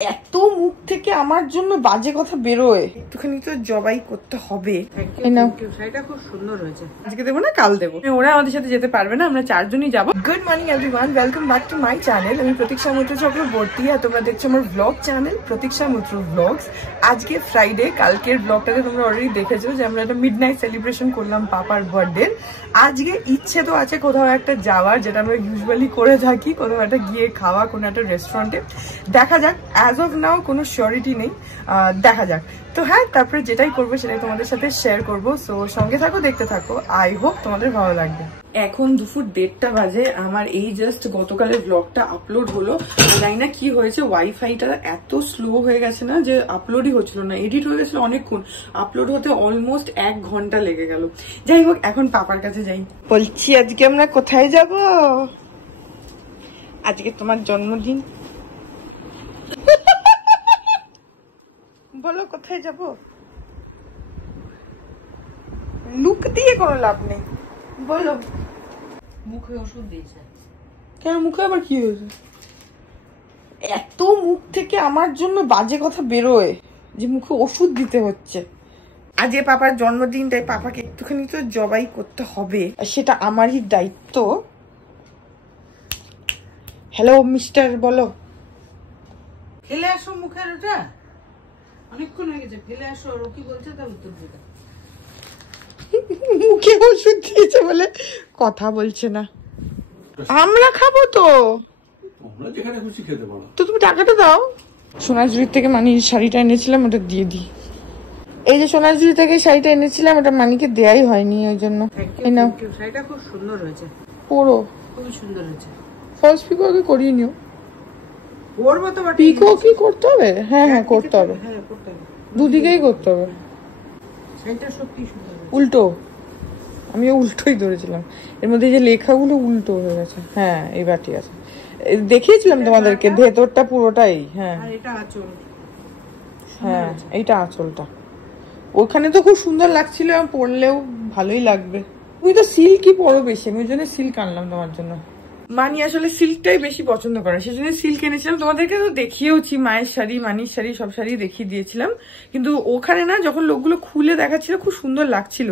এত মুখ থেকে আমার জন্য বাজে কথা বেরোয়, একটুখানি তো জবাই করতে হবে। শাড়িটা খুব সুন্দর হয়েছে। আজকে দেবো না কাল দেবো, ওরা আমাদের সাথে যেতে পারবে না, আমরা চারজনই যাবো। Good morning everyone, welcome back to my channel. আমি প্রতীক্ষা মৈত্র চক্রবর্তী আর তোমরা দেখছো আমার ব্লগ চ্যানেল প্রতীক্ষা মৈত্র ব্লগস। আজকে ফ্রাইডে, কালকের ব্লগটাতে তোমরা অলরেডি দেখেছো যে আমরা একটা মিডনাইট সেলিব্রেশন করলাম পাপার বার্থডে। আজকে ইচ্ছে তো আছে কোথাও একটা যাওয়ার, যেটা আমরা ইউজুয়ালি করে থাকি, কোথাও একটা গিয়ে খাওয়া কোনো একটা রেস্টুরেন্টে। দেখা যাক, অ্যাজ অফ নাও কোনো সিওরিটি নেই, দেখা যাক। তো হ্যাঁ, তারপরে যেটাই করবো সেটাই তোমাদের সাথে শেয়ার করবো। সো সঙ্গে থাকো, দেখতে থাকো, আই হোপ তোমাদের ভালো লাগবে। এখন দুপুর 1:30 বাজে। আমার এই জাস্ট গতকালের ব্লগটা আপলোড হলো। জানি না কি হয়েছে, ওয়াইফাইটা এত স্লো হয়ে গেছে না যে আপলোডই হচ্ছিল না, এডিট হয়ে গেছিল অনেকক্ষণ, আপলোড হতে অলমোস্ট 1 ঘন্টা লেগে গেল। যাই হোক, এখন পাপার কাছে যাই। বলছি আজকে আমরা কোথায় যাব? আজকে তোমার জন্মদিন, বলো কোথায় যাব? লুক দিয়ে কোনো লাভ নেই, বলো। মুখে ওষুধ দিয়েছে। কেন, মুখে আবার কি হয়েছে? এত মুখ থেকে আমার জন্য বাজে কথা বেরোয় যে মুখে ওষুধ দিতে হচ্ছে। আজকে পাপার জন্মদিন, তাই পাপাকে একটুখানি তো জবাই করতে হবে, সেটা আমারই দায়িত্ব। হ্যালো মিস্টার, বলো। ফেলে আসো মুখের ওটা, অনেকক্ষণ হয়ে গেছে, ফেলে আসো। রকি বলছে তার উত্তর দিতে। মুখে ওষুধ দিয়েছে বলে কথা বলছে না। আমরা খাবো তো, তোমরা যেখানে খুশি খেতে পারো। তো তুমি টাকাটা দাও। সোনাঝুরির থেকে মানির শাড়িটা এনেছিলাম, ওটা দিয়ে দিই। এই যে সোনাঝুরি থেকে শাড়িটা এনেছিলাম, ওটা মানিকে দেয়াই হয়নি, ওই জন্য। শাড়িটা খুব সুন্দর হয়েছে, পরো। খুবই সুন্দর হয়েছে। ফলস পিকো কি করিয়ে নিও? পরবো তো, পিকো কি করতে হবে? হ্যাঁ হ্যাঁ করতে হবে, হ্যাঁ করতে হবে, দুদিকেই করতে হবে। শাড়িটা সত্যি সুন্দর। উল্টো, আমিও উল্টোই ধরেছিলাম, এর মধ্যে যে লেখাগুলো উল্টো হয়ে গেছে। হ্যাঁ এইবার ঠিক আছে, দেখিয়েছিলাম তোমাদেরকে ভেতরটা পুরোটাই। হ্যাঁ আর এটা আঁচল। হ্যাঁ এইটা আঁচলটা। ওখানে তো খুব সুন্দর লাগছিল, পরলেও ভালোই লাগবে। তুমি তো সিল্কই পরো বেশি, আমি ওই জন্য সিল্ক আনলাম তোমার জন্য। মানি আসলে সিল্কটাই বেশি পছন্দ করে, সেজন্য সিল্ক এনেছিলাম। তোমাদেরকে তো দেখিয়েওছি, মায়ের শাড়ি, মানির শাড়ি, সব শাড়ি দেখিয়ে দিয়েছিলাম। কিন্তু ওখানে না, যখন লোকগুলো খুলে দেখাচ্ছিল খুব সুন্দর লাগছিল।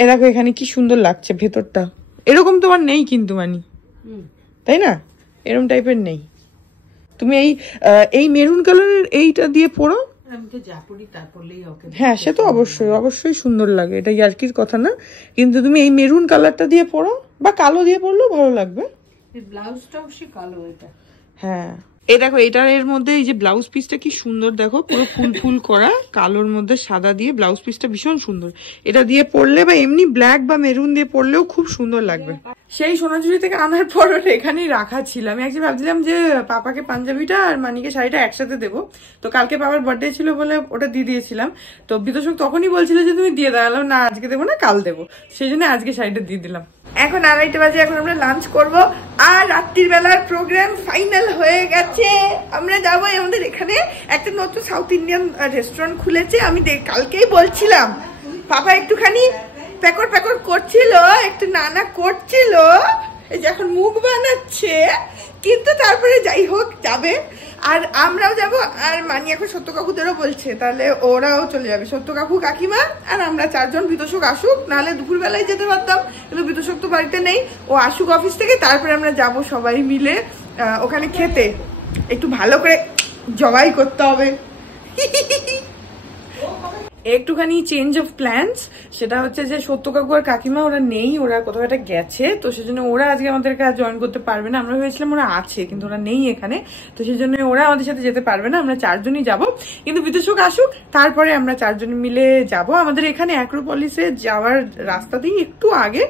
এ দেখো এখানে কি সুন্দর লাগছে ভেতরটা। এরকম তোমার নেই কিন্তু মানি, তাই না? এরকম টাইপের নেই। তুমি এই মেরুন কালারের এইটা দিয়ে পরো। হ্যাঁ সে তো অবশ্যই অবশ্যই সুন্দর লাগে, এটা ইয়ার্কির কথা না। কিন্তু তুমি এই মেরুন কালারটা দিয়ে পরো, বা কালো দিয়ে পরলেও ভালো লাগবে। ব্লাউজটাও সে কালো এটা। হ্যাঁ এই দেখো, এটার এর মধ্যে এই যে ব্লাউজ পিসটা কি সুন্দর, দেখো পুরো ফুল ফুল করা, কালোর মধ্যে সাদা দিয়ে ব্লাউজ পিসটা ভীষণ সুন্দর। এটা দিয়ে পরলে বা এমনি ব্ল্যাক বা মেরুন দিয়ে পরলেও খুব সুন্দর লাগবে। সেই সোনাঝুরি থেকে আনার পর ওটা এখানেই রাখা ছিল। আমি একদিন ভাবছিলাম যে পাপাকে পাঞ্জাবিটা আর মানিকে শাড়িটা একসাথে দেবো, তো কালকে পাপার বার্থডে ছিল বলে ওটা দিয়ে দিয়েছিলাম। তো বিতোষক তখনই বলছিল যে তুমি দিয়ে দাঁড়ালাম না, আজকে দেবো না কাল দেবো, সেই জন্য আজকে শাড়িটা দিয়ে দিলাম। এখন 2:30 বাজে, এখন আমরা লাঞ্চ করব। আর রাত্রির বেলার প্রোগ্রাম ফাইনাল হয়ে গেছে, আমরা যাবো। আমাদের এখানে একটা নতুন সাউথ ইন্ডিয়ান রেস্টুরেন্ট খুলেছে। আমি কালকেই বলছিলাম, পাপা একটুখানি প্যাকর প্যাকর করছিল, একটু নানা করছিল, এই যে এখন মুখ বানাচ্ছে। কিন্তু তারপরে যাই হোক যাবে, আর আমরাও যাব। আর মানি এখন সত্য কাকুদেরও বলছে, তাহলে ওরাও চলে যাবে, সত্য কাকু, কাকিমা আর আমরা 4 জন। বিতোষক আসুক, নাহলে দুপুর বেলায় যেতে পারতাম, কিন্তু বিতোষক তো বাড়িতে নেই, ও আসুক অফিস থেকে, তারপরে আমরা যাব সবাই মিলে ওখানে খেতে। একটু ভালো করে জবাই করতে হবে। একটুখানি চেঞ্জ অফ প্ল্যানস, সেটা হচ্ছে যে সত্য কাকু আর কাকিমা ওরা নেই, ওরা কোথাও একটা গেছে, তো সেজন্য ওরা আজকে আমাদেরকে জয়েন করতে পারবে না। আমরা ভেবেছিলাম ওরা আছে, কিন্তু ওরা নেই এখানে, তো সেজন্য ওরা আমাদের সাথে যেতে পারবে না, আমরা 4 জনই যাবো। কিন্তু বিতোষক আসুক, তারপরে আমরা 4 জন মিলে যাব। আমাদের এখানে অ্যাক্রোপলিসে যাওয়ার রাস্তাতেই একটু আগে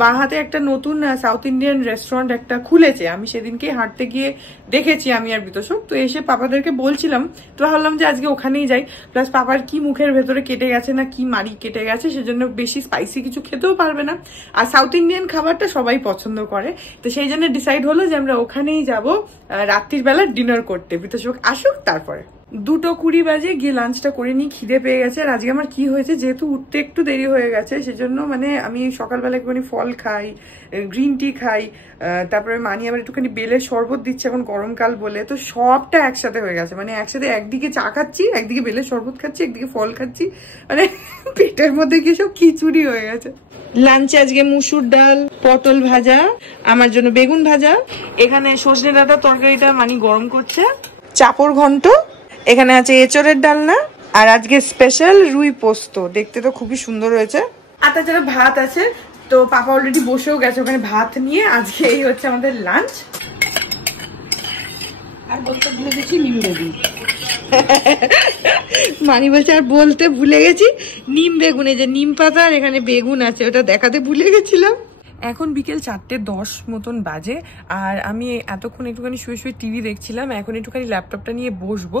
বাঁ হাতে একটা নতুন সাউথ ইন্ডিয়ান রেস্টুরেন্ট একটা খুলেছে। আমি সেদিনকে হাঁটতে গিয়ে দেখেছি, আমি আর বিতোষক। তো এসে পাপাদেরকে বলছিলাম, তো ভাবলাম যে আজকে ওখানেই যাই। প্লাস পাপার কি মুখের ভেতর ভেতরে কেটে গেছে না কি মারি কেটে গেছে, সেজন্য বেশি স্পাইসি কিছু খেতেও পারবে না। আর সাউথ ইন্ডিয়ান খাবারটা সবাই পছন্দ করে, তো সেই জন্য ডিসাইড হলো যে আমরা ওখানেই যাবো রাত্রির বেলা ডিনার করতে। বিতোষক আসুক, তারপরে 2:20 বাজে গিয়ে লাঞ্চটা করে নিই, খিদে পেয়ে গেছে। আর আজকে আমার কি হয়েছে, যেহেতু উঠতে একটু দেরি হয়ে গেছে, সেজন্য মানে আমি সকালবেলা একটুখানি ফল খাই, গ্রিন টি খাই, তারপরে মানি আবার একটুখানি বেলের শরবত দিচ্ছে এখন গরমকাল বলে, তো সবটা একসাথে হয়ে গেছে। মানে একসাথে একদিকে চা খাচ্ছি, একদিকে বেলের শরবত খাচ্ছি, একদিকে ফল খাচ্ছি, মানে পেটের মধ্যে কি সব খিচুড়ি হয়ে গেছে। লাঞ্চে আজকে মুসুর ডাল, পটল ভাজা, আমার জন্য বেগুন ভাজা, এখানে সজনে ডাঁটার তরকারিটা মানি গরম করছে, চাপড় ঘন্ট, এখানে আছে এঁচড়ের ডালনা, আর আজকে স্পেশাল রুই পোস্ত, দেখতে তো খুবই সুন্দর হয়েছে। আর তাছাড়া ভাত আছে, তো পাপা অলরেডি বসেও গেছে ওখানে ভাত নিয়ে। আজকে এই হচ্ছে আমাদের লাঞ্চ। আর বলতে ভুলে গেছি নিম বেগুন। মানি বলছে আর বলতে ভুলে গেছি নিম বেগুনে, যে নিম পাতা আর এখানে বেগুন আছে, ওটা দেখাতে ভুলে গেছিলাম। এখন বিকেল 4:10 মতন বাজে, আর আমি এতক্ষণ একটুখানি শুয়ে শুয়ে টিভি দেখছিলাম। এখন একটুখানি ল্যাপটপটা নিয়ে বসবো।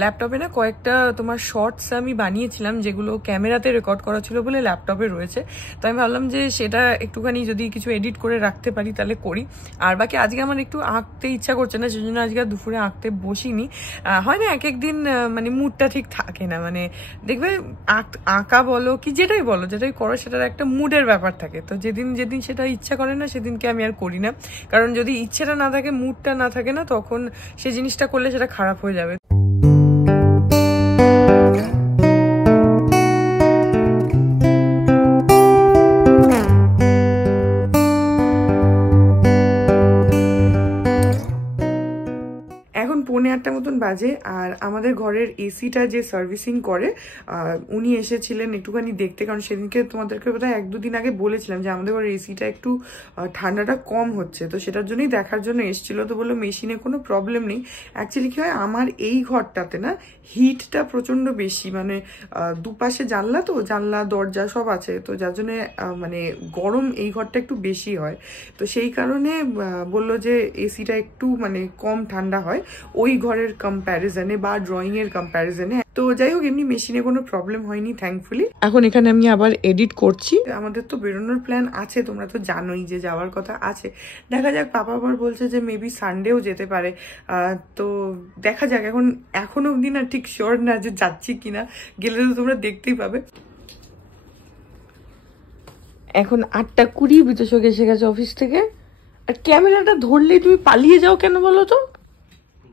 ল্যাপটপে না কয়েকটা তোমার শর্টস আমি বানিয়েছিলাম, যেগুলো ক্যামেরাতে রেকর্ড করা ছিল বলে ল্যাপটপে রয়েছে, তো আমি ভাবলাম যে সেটা একটুখানি যদি কিছু এডিট করে রাখতে পারি তাহলে করি। আর বাকি আজকে আমার একটু আঁকতে ইচ্ছা করছে না, সেজন্য আজকে দুপুরে আঁকতে বসিনি। হয় না এক একদিন মানে মুডটা ঠিক থাকে না, মানে দেখবে আঁকা বলো কি যেটাই বলো, যেটাই করো সেটার একটা মুডের ব্যাপার থাকে। তো যেদিন যেদিন সেটা ইচ্ছা করে না সেদিনকে আমি আর করি না, কারণ যদি ইচ্ছেটা না থাকে, মুডটা না থাকে না, তখন সে জিনিসটা করলে সেটা খারাপ হয়ে যাবে। এখন 7:45 মতন বাজে, আর আমাদের ঘরের এসিটা যে সার্ভিসিং করে উনি এসেছিলেন একটুখানি দেখতে, কারণ সেদিনকে তোমাদেরকে বোধহয় 1-2 দিন আগে বলেছিলাম যে আমাদের ঘরের এসিটা একটু ঠান্ডাটা কম হচ্ছে, তো সেটার জন্যই দেখার জন্য এসেছিল। তো বললো মেশিনে কোনো প্রবলেম নেই। অ্যাকচুয়ালি কি হয়, আমার এই ঘরটাতে না হিটটা প্রচন্ড বেশি, মানে দুপাশে জানলা, তো জানলা দরজা সব আছে, তো যার জন্য মানে গরম এই ঘরটা একটু বেশি হয়, তো সেই কারণে বললো যে এসিটা একটু মানে কম ঠান্ডা হয় ওই ঘরের কম্প্যারিজনে বা ড্রয়িং এর কম্প্যারিজনে। তো যাই হোক, এমনি মেশিনে কোনো প্রবলেম হয়নি থ্যাঙ্কফুলি। এখন এখানে আমি আবার এডিট করছি। আমাদের তো বেরোনোর প্ল্যান আছে, তোমরা তো জানোই যে যাওয়ার কথা আছে। দেখা যাক, পাপা আবার বলছে যে মেবি সানডেও যেতে পারে, তো দেখা যাক। এখন অবধি না ঠিক শিওর না যে যাচ্ছি কিনা, গেলে তো তোমরা দেখতেই পাবে। এখন 8:20, বিতোষক এসে গেছে অফিস থেকে। আর ক্যামেরাটা ধরলেই তুমি পালিয়ে যাও কেন বলো তো?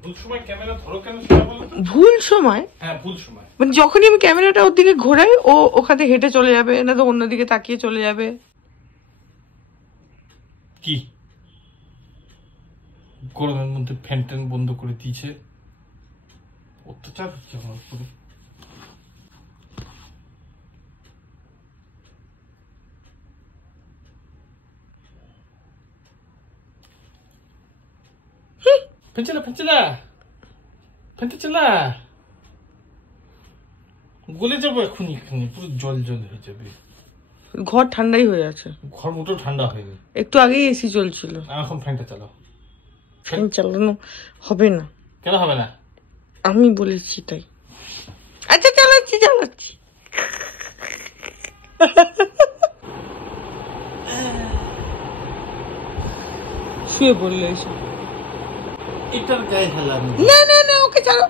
ভুল সময় ক্যামেরা ধরো কেন সেটা বলো তো? ভুল সময়? হ্যাঁ, ভুল সময়। মানে যখনই আমি ক্যামেরাটা ওর দিকে ঘোরাই, ও ওখানে হেঁটে চলে যাবে, না তো অন্যদিকে তাকিয়ে চলে যাবে। কি গরমের মধ্যে ফ্যান ট্যান বন্ধ করে দিয়েছে, অত্যাচার হচ্ছে আমার উপরে। ফেঁচেলা ফেঁচেলা ফেঁচেলা গলে যাবো এখনই, এখানে পুরো জল জল হয়ে যাবে। ঘর ঠান্ডাই হয়ে আছে, ঘর মোটেও ঠান্ডা হয়নি, একটু আগেই এসি চলছিল। এখন ফ্যানটা চালাও। ফ্যান চালানো হবে না। কেন হবে না? আমি বলেছি তাই। আচ্ছা চালাচ্ছি চালাচ্ছি। শুয়ে পড়লে এসে এটার গায়ে হেলাম না না না, ওকে চালো।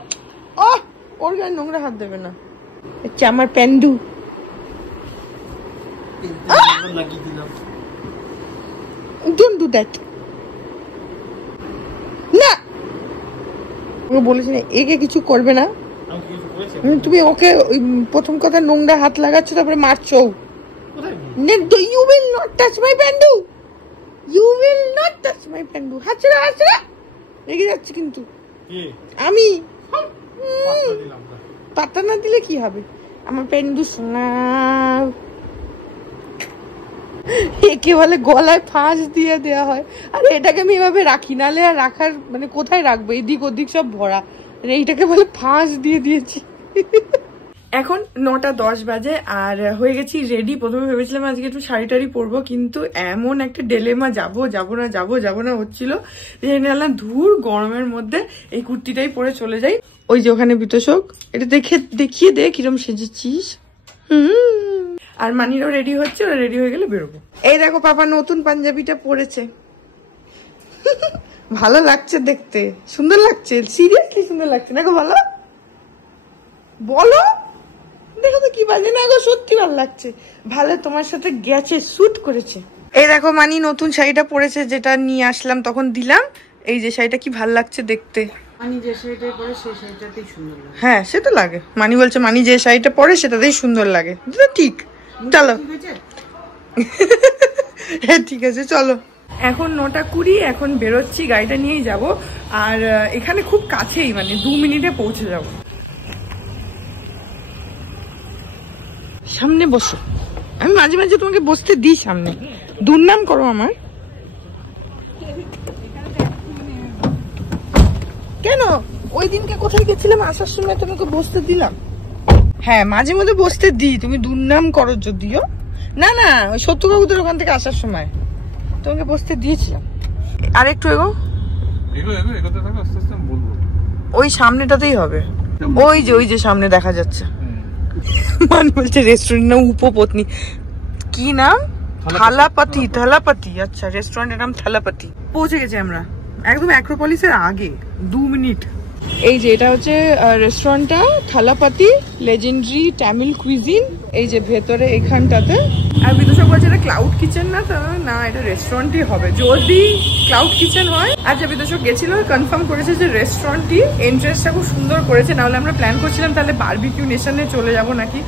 ওর গায়ে নোংরা হাত দেবে না। আচ্ছা আমার প্যান্ডু লাগিয়ে দিলাম। Don't do that. না, ওকে বলেছি না একে কিছু করবে না। তুমি ওকে প্রথম কথা নোংরা হাত লাগাচ্ছ, তারপরে মারছো। You will not touch my Pandu, you will not touch my Pandu. হাত ছেড়ে হাত ছেড়ে। রেগে যাচ্ছে কিন্তু আমি। পাতা না দিলে কি হবে? আমার প্যান্ডু সোনা। একে বলে গলায় ফাঁস দিয়ে দেওয়া হয়, আর এটাকে আমি এভাবে রাখি, নালে আর রাখার মানে কোথায় রাখবো, এদিক ওদিক সব ভরা, এইটাকে বলে ফাঁস দিয়ে দিয়েছি। এখন 9:10 বাজে আর হয়ে গেছি রেডি। প্রথমে ভেবেছিলাম আজকে একটু শাড়ি টাড়ি পরবো, কিন্তু এমন একটা ডেলেমা যাবো না হচ্ছিল যে নিলাম ধুর গরমের মধ্যে এই কুর্তিটাই পরে চলে যাই। ওই যে ওখানে বিতোষক, এটা দেখিয়ে দে কিরম সেজেছিস। আর মানিরাও রেডি হচ্ছে, ওরা রেডি হয়ে গেলে বেরোবো। এই দেখো পাপা নতুন পাঞ্জাবিটা পরেছে, ভালো লাগছে দেখতে, সুন্দর লাগছে, সিরিয়াসলি সুন্দর লাগছে না গো? ভালো বলো, দেখো তো কি বাজে না গো, সত্যি ভালো লাগছে, ভালো তোমার সাথে গেছে, স্যুট করেছে। এই দেখো মানি নতুন শাড়িটা পরেছে, যেটা নিয়ে আসলাম তখন দিলাম। এই যে শাড়িটা কি ভালো লাগছে দেখতে। মানি যে শাড়িটা পরে সেই শাড়িটাতেই সুন্দর লাগে। হ্যাঁ সে তো লাগে, মানি বলছে মানি যে শাড়িটা পরে সেটাতেই সুন্দর লাগে। ঠিক, চলো হ্যাঁ ঠিক আছে চলো। এখন 9:20, এখন বেরোচ্ছি, গাড়িটা নিয়েই যাব। আর এখানে খুব কাছেই, মানে 2 মিনিটে পৌঁছে যাব। সামনে বসো, আমি মাঝে মাঝে তোমাকে বসতে দিই সামনে, দুর্নাম করো আমার। কেন ওই দিনকে কোথায় গেছিলাম, আসার সময় তোমাকে বসতে দিলাম? হ্যাঁ মাঝে মধ্যে বসতে দিই, তুমি দুর্নাম করো যদিও। না না, ওই সত্য কাকুদের ওখান থেকে আসার সময় তোমাকে বসতে দিয়েছিলাম। আর একটু এগো, ওই সামনেটাতেই হবে, ওই যে সামনে দেখা যাচ্ছে। মান বলছে রেস্টুরেন্ট না উপপত্নী, কি নাম? থালাপতি। আচ্ছা রেস্টুরেন্টের নাম থালাপতি। পৌঁছে গেছি আমরা একদম অ্যাক্রোপলিসের আগে, 2 মিনিট। এই যে এটা হচ্ছে রেস্টুরেন্টটা, থালাপতি লেজেন্ডারি তামিল কুইজিন। এই যে ভেতরে এখানটাতে। আর বিদুষক বলছে এটা ক্লাউড কিচেন না, না এটা রেস্টুরেন্টই হবে যদি ক্লাউড কিচেন হয়। আর যে বিদুষক গেছিল কনফার্ম করেছে যে রেস্টুরেন্টই। এন্ট্রেন্সটা খুব সুন্দর করেছে, নাহলে আমরা প্ল্যান করছিলাম তাহলে বারবিকিউ নেশনে চলে যাব নাকি।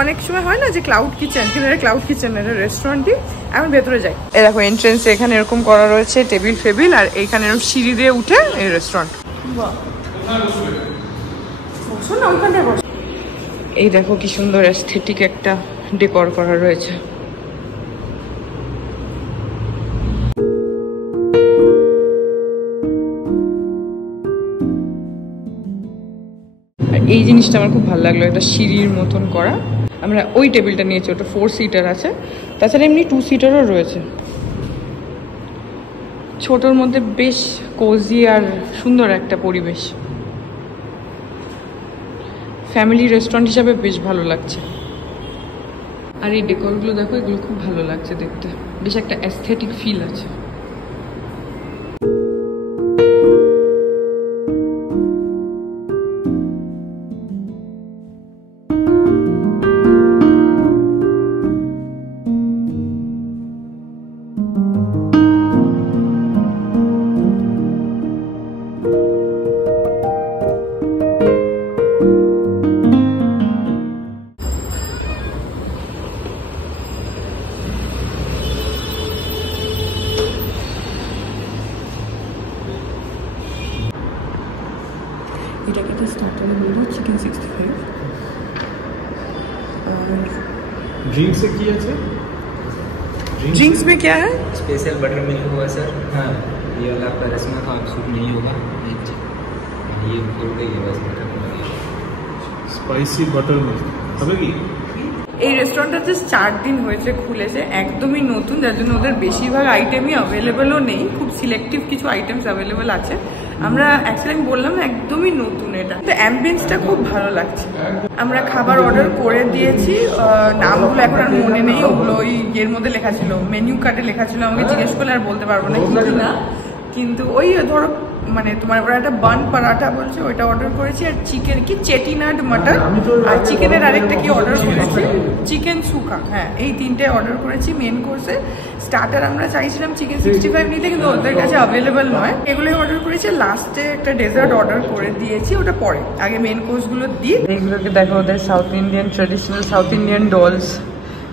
অনেক সময় হয় না যে ক্লাউড কিচেন, কিন্তু এটা ক্লাউড কিচেন, এটা রেস্টুরেন্টই। এখন ভেতরে যাই। এই দেখো এন্ট্রেন্সে এখানে এরকম করা রয়েছে টেবিল ফেবিল, আর এইখানে এরকম সিঁড়ি দিয়ে উঠে এই রেস্টুরেন্ট। এই দেখো কি সুন্দর এস্থেটিক একটা ডেকোর করা রয়েছে। এই জিনিসটা আমার খুব ভালো লাগলো, একটা সিঁড়ির মতন করা। আমরা ওই টেবিলটা নিয়েছি, ওটা 4 সিটার আছে, তাছাড়া এমনি 2 সিটারও রয়েছে। ছোটোর মধ্যে বেশ কোজি আর সুন্দর একটা পরিবেশ। ফ্যামিলি রেস্টুরেন্ট হিসাবে বেশ ভালো লাগছে। আর এই ডেকোরগুলো দেখো, এগুলো খুব ভালো লাগছে দেখতে, বেশ একটা অ্যাস্থেটিক ফিল আছে। এটা একটা স্টার্টারে বলবো চিকেন 65। ड्रिंक्स से किया है? ड्रिंक्स में क्या है? स्पेशल बटर मिल्क होगा सर। हाँ, ये वाला आपका रसना का सूप नहीं होगा, ये कोल्ड है, ये बस butter milk, spicy butter milk হবে কি? এই রেস্টুরেন্টটা জাস্ট 4 দিন হয়েছে খুলেছে, একদমই নতুন, যার জন্য ওদের বেশিরভাগ আইটেমই অ্যাভেলেবেলও নেই, খুব সিলেক্টিভ কিছু আইটেমস অ্যাভেলেবেল আছে। আমরা অ্যাকচুয়ালি বললাম না একদমই নতুন এটা, তো অ্যাম্বিয়েন্সটা খুব ভালো লাগছে। আমরা খাবার অর্ডার করে দিয়েছি, নামগুলো এখন আর মনে নেই, ওগুলো ওই এর মধ্যে লেখা ছিল, মেনু কার্ডে লেখা ছিল, আমাকে জিজ্ঞেস করলে আর বলতে পারবো না কি না, কিন্তু ওই ধরো মানে তোমার ওরা একটা বান পরাঠা বলছে, ওইটা অর্ডার করেছি। আর চিকেন কি চেটিনাট মাটন, আর চিকেনের আরেকটা কি অর্ডার করেছি, চিকেন সুকা। হ্যাঁ এই 3টে অর্ডার করেছি মেন কোর্সে। স্টার্টার আমরা চাইছিলাম চিকেন 65 নিতে, কিন্তু ওদের কাছে অ্যাভেলেবেল নয়, এগুলোই অর্ডার করেছি। লাস্টে একটা ডেজার্ট অর্ডার করে দিয়েছি, ওটা পরে, আগে মেন কোর্সগুলো দিই। এগুলোকে দেখো, ওদের south Indian traditional south Indian dolls,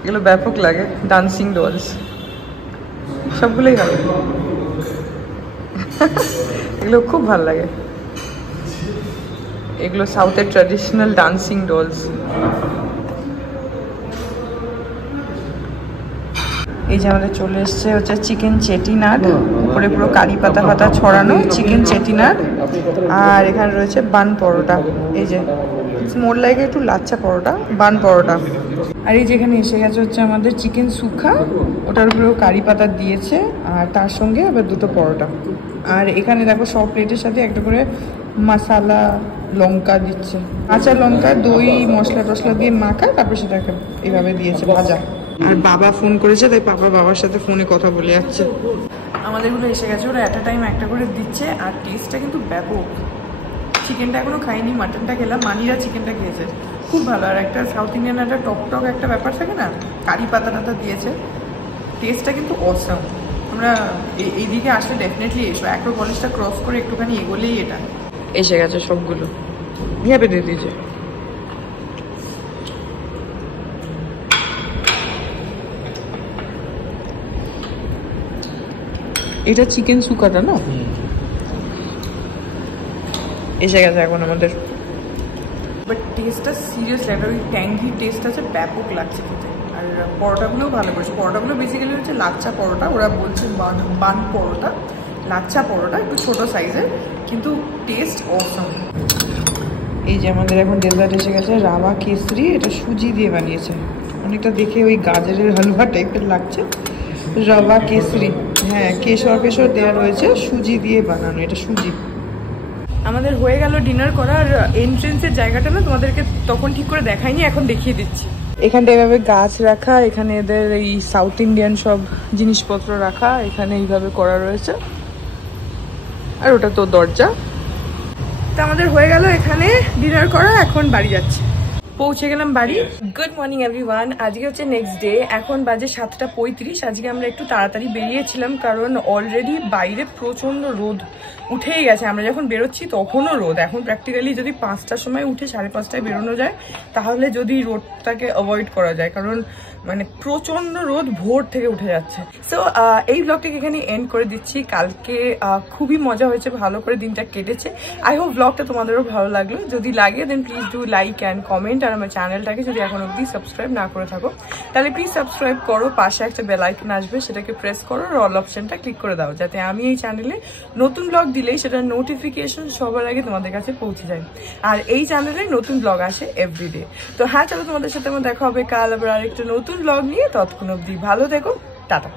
এগুলো ব্যাপক লাগে, ডান্সিং ডলস, সবগুলোই ভালো, এগুলো খুব ভালো লাগে। এগুলো সাউথের ট্র্যাডিশনাল ডান্সিং ডলস। এই যে আমাদের চলে এসছে হচ্ছে চিকেন চেটিনাট, উপরে পুরো কারি পাতা পাতা ছড়ানো চিকেন চেটিনাট, আর এখানে রয়েছে বান পরোটা। এই যে মোর লাগে একটু লাচ্চা পরোটা, বান পরোটা। আর এই যেখানে এসে গেছে হচ্ছে আমাদের চিকেন সুখা, ওটার উপরেও কারি পাতা দিয়েছে, আর তার সঙ্গে আবার দুটো পরোটা। আর এখানে দেখো সব প্লেটের সাথে একটা করে মশালা লঙ্কা দিচ্ছে, কাঁচা লঙ্কা দই মশলা টশলা দিয়ে মাখা, তারপর সেটাকে এইভাবে দিয়েছে ভাজা। আর বাবা ফোন করেছে, তাই পাপা বাবার সাথে ফোনে কথা বলে যাচ্ছে। আমাদেরগুলো এসে গেছে, ওরা অ্যাট আ টাইম একটা করে দিচ্ছে, আর টেস্টটা কিন্তু ব্যাপক। চিকেনটা এখনো খাইনি, মাটনটা খেলাম, মানিরা চিকেনটা খেয়েছে, খুব ভালো। আর একটা সাউথ ইন্ডিয়ান একটা টক টক একটা ব্যাপার থাকে না, কারি পাতা টাতা দিয়েছে, টেস্টটা কিন্তু অসাম। আমরা এইদিকে আসলে ডেফিনেটলি এসো, অ্যাক্রোপলিসটা ক্রস করে একটুখানি এগোলেই এটা এসে গেছে সবগুলো। ভেবে দিয়ে দিয়েছে। এটা চিকেন সুকাটা না, এসে গেছে এখন আমাদের। বাট টেস্টটা সিরিয়াসলি একটা ওই ট্যাঙ্গি টেস্ট আছে, ব্যাপক লাগছে খেতে। আর পরোটাগুলোও ভালো করেছে। পরোটাগুলো বেসিক্যালি হচ্ছে লাচ্চা পরোটা, ওরা বলছে বান পরোটা, লাচ্চা পরোটা, একটু ছোটো সাইজের, কিন্তু টেস্ট অসাম। এই যে আমাদের এখন ডেজার্ট এসে গেছে, রাওয়া কেসরি, এটা সুজি দিয়ে বানিয়েছে, অনেকটা দেখে ওই গাজরের হালুয়া টাইপের লাগছে। রাওয়া কেসরি, হ্যাঁ কেশর ফেশর দেওয়া রয়েছে, সুজি দিয়ে বানানো, এটা সুজি। আমাদের হয়ে গেল ডিনার করার। এন্ট্রেন্সের জায়গাটা না তোমাদেরকে তখন ঠিক করে দেখাইনি, এখন দেখিয়ে দিচ্ছি। এখানটা এভাবে গাছ রাখা, এখানে এদের এই সাউথ ইন্ডিয়ান সব জিনিসপত্র রাখা, এখানে এইভাবে করা রয়েছে, আর ওটা তো দরজা। তো আমাদের হয়ে গেল এখানে ডিনার করা, এখন বাড়ি যাচ্ছি। পৌঁছে গেলাম বাড়ি। গুড মর্নিং এভরিওয়ান, আজকে হচ্ছে নেক্সট ডে। এখন বাজে 7:35। আজকে আমরা একটু তাড়াতাড়ি বেরিয়েছিলাম, কারণ অলরেডি বাইরে প্রচন্ড রোদ উঠেই গেছে। আমরা যখন বেরোচ্ছি তখনও রোদ। এখন প্র্যাকটিক্যালি যদি 5টার সময় উঠে 5:30টায় বেরোনো যায়, তাহলে যদি রোদটাকে অ্যাভয়েড করা যায়, কারণ মানে প্রচন্ড রোদ ভোর থেকে উঠে যাচ্ছে। সো এই ব্লগটাকে এখানে এন্ড করে দিচ্ছি। কালকে খুবই মজা হয়েছে, ভালো করে দিনটা কেটেছে। আই হোপ ব্লগটা তোমাদেরও ভালো লাগলো। যদি লাগে then please do like and comment. আর আমার চ্যানেলটাকে যদি এখন অবধি সাবস্ক্রাইব না করে থাকো, তাহলে প্লিজ সাবস্ক্রাইব করো। পাশে একটা বেল আইকন আসবে, সেটাকে প্রেস করো, আর অল অপশনটা ক্লিক করে দাও, যাতে আমি এই চ্যানেলে নতুন ব্লগ দিলেই সেটার নোটিফিকেশন সবার আগে তোমাদের কাছে পৌঁছে যায়। আর এই চ্যানেলে নতুন ব্লগ আসে এভরিডে। তো হ্যাঁ, চলো তোমাদের সাথে আমার দেখা হবে কাল আবার আরেকটা নতুন ব্লগ নিয়ে। ততক্ষণ অবধি ভালো থেকো, টাটা।